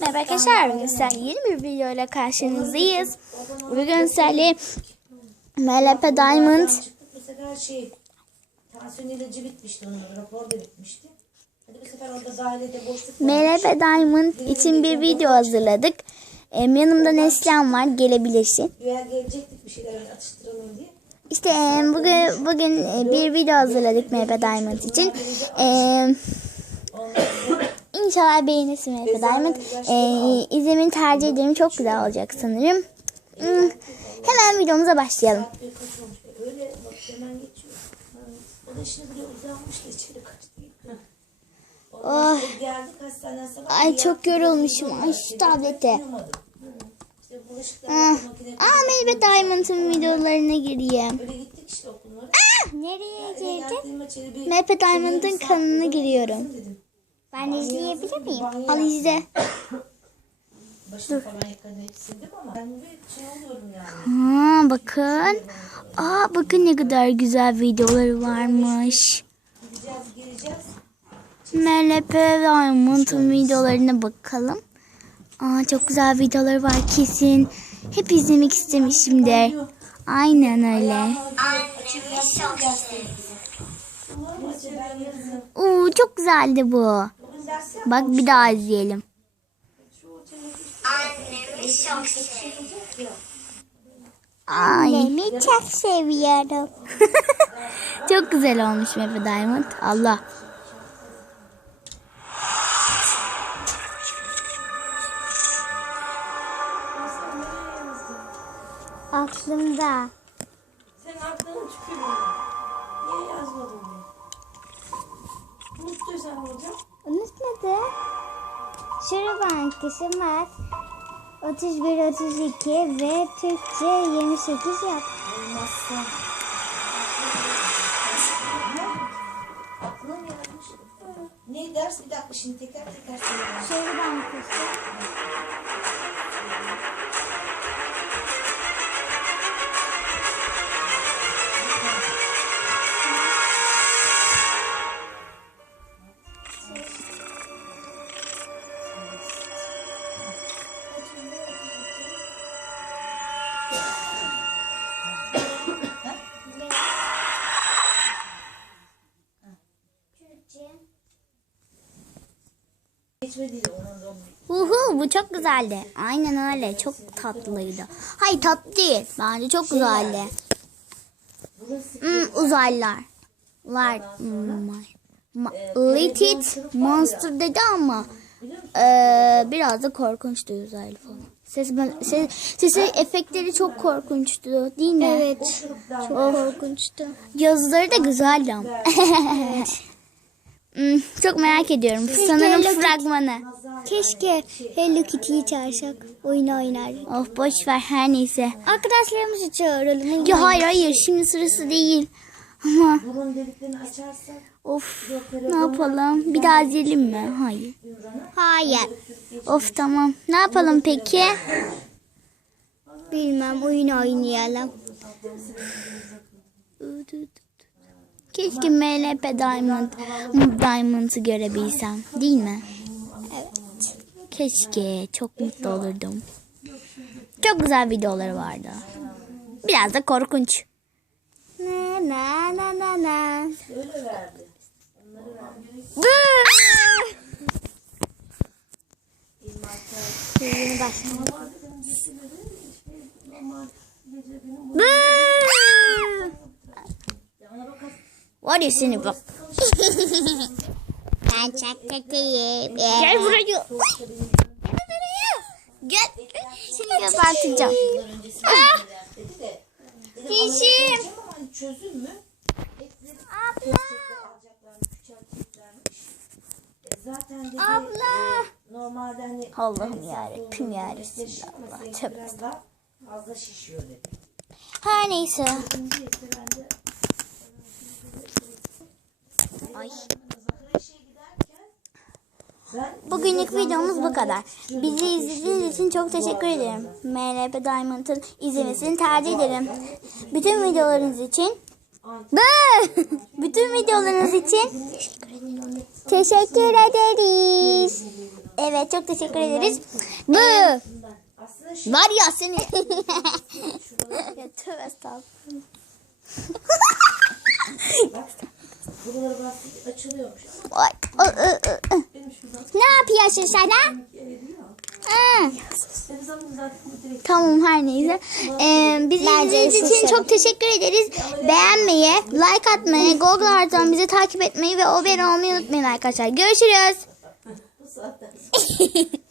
Merhaba arkadaşlar. Bugün sizlerle yeni bir video ile karşınızdayız. Bugün sizlerle MLP Diamond Bu sefer şey tansiyon ilacı bitmişti onun rapor da bitmişti. MLP Diamond için bir video hazırladık. Yanımda Neslihan var. Gelebilirsin. İşte bugün bugün e, bir video hazırladık MLP Diamond için. İnşallah beğenirsin MLP Diamond. E, izlemeni tercih ederim. Çok güzel olacak sanırım. Hmm, Hemen videomuza başlayalım. Bir kaçmamış. Öyle bak hemen geçiyor. Ha, O da şimdi buraya uzanmış da içeri kaçtı. Ondan sonra geldik hastaneden sabah. Ay çok yorulmuşum. Ay şu tablete. Ah. Aa Melbe Diamond'ın videolarına gireyim. Okullara. Nereye girdin? Melbe Diamond'ın kanalına giriyorum. Ben de izleyebilir miyim? Al izle. Başını falan yıkadım hep sildim ama ben bir şey oluyorum yani. Ha bakın. Aa bakın ne kadar güzel videoları varmış. Gideceğiz geleceğiz. MLP Diamond'ın videolarına bakalım. Aa çok güzel videoları var kesin. Hep izlemek istemişimdir. Aynen öyle. Oo çok güzeldi bu. Bak bir daha izleyelim. Annemi çok seviyorum. çok güzel olmuş Mepe Diamond. Allah. Aklımda. Senin aklına tükürüyorum. Niye yazmadın diye. Unuttuysan hocam. Unutmadı. Şura Bankası Mat 31 32 ve Türkçe 28 yap. Olmazsa. Ne ders bir dakika şimdi teker teker söyleyeyim. Şura Bankası. Uhu bu çok güzeldi. Aynen öyle. Çok tatlıydı. Hayır tatlı değil. Bence çok güzeldi. Hmm, uzaylılar. Var. Hmm, ma- Little Monster dedi ama eee, biraz da korkunçtu uzaylı falan. Ses, ses, sesi efektleri çok korkunçtu değil mi? Evet. Çok korkunçtu. Yazıları da güzeldi ama. Hmm, çok merak ediyorum. Sanırım fragmanı. Keşke Hello Kitty'yi çağırsak. Oyun oynar. Of boş ver her neyse. Arkadaşlarımızı çağıralım. Ya hayır hayır şimdi sırası değil. Ama burun deliklerini açarsak of ne yapalım? Bir daha izleyelim mi? Hayır. Hayır. Of tamam. Ne yapalım peki? Bilmem oyun oynayalım. Keşke MLP Diamond Diamond'ı görebilsem. Değil mi? Evet. Keşke. Çok mutlu olurdum. Çok güzel videoları vardı. Biraz da korkunç. Na na na na na. Yeni. What is in bak? ben çok kötüyüm. Gel buraya. Gel. Seni geberteceğim. Ah! Dişim. Çözüm mü? Abla. Abla. normalde hani Allah'ım yarabbim ya Resulallah. şişmeseydi Tövbe. fazla şişiyor dedi. Her neyse. Şimdi ise ben de Ay. Bugünlük videomuz bu kadar. Bizi izlediğiniz için çok teşekkür ederim. MLP Diamond'ın izlemesini tercih ederim. Bütün videolarınız için! Bütün videolarınız için teşekkür ederiz. Evet çok teşekkür ederiz. Bu var ya seni. ya tövbe estağfurullah. Buraları bastı açılıyormuş. Ne yapıyorsun sen ha? Tamam her neyse. Ee, bizi izlediğiniz için çok teşekkür ederiz. Beğenmeyi, like atmayı, Google haritadan bizi takip etmeyi ve abone olmayı unutmayın arkadaşlar. Görüşürüz. Bu saatten sonra.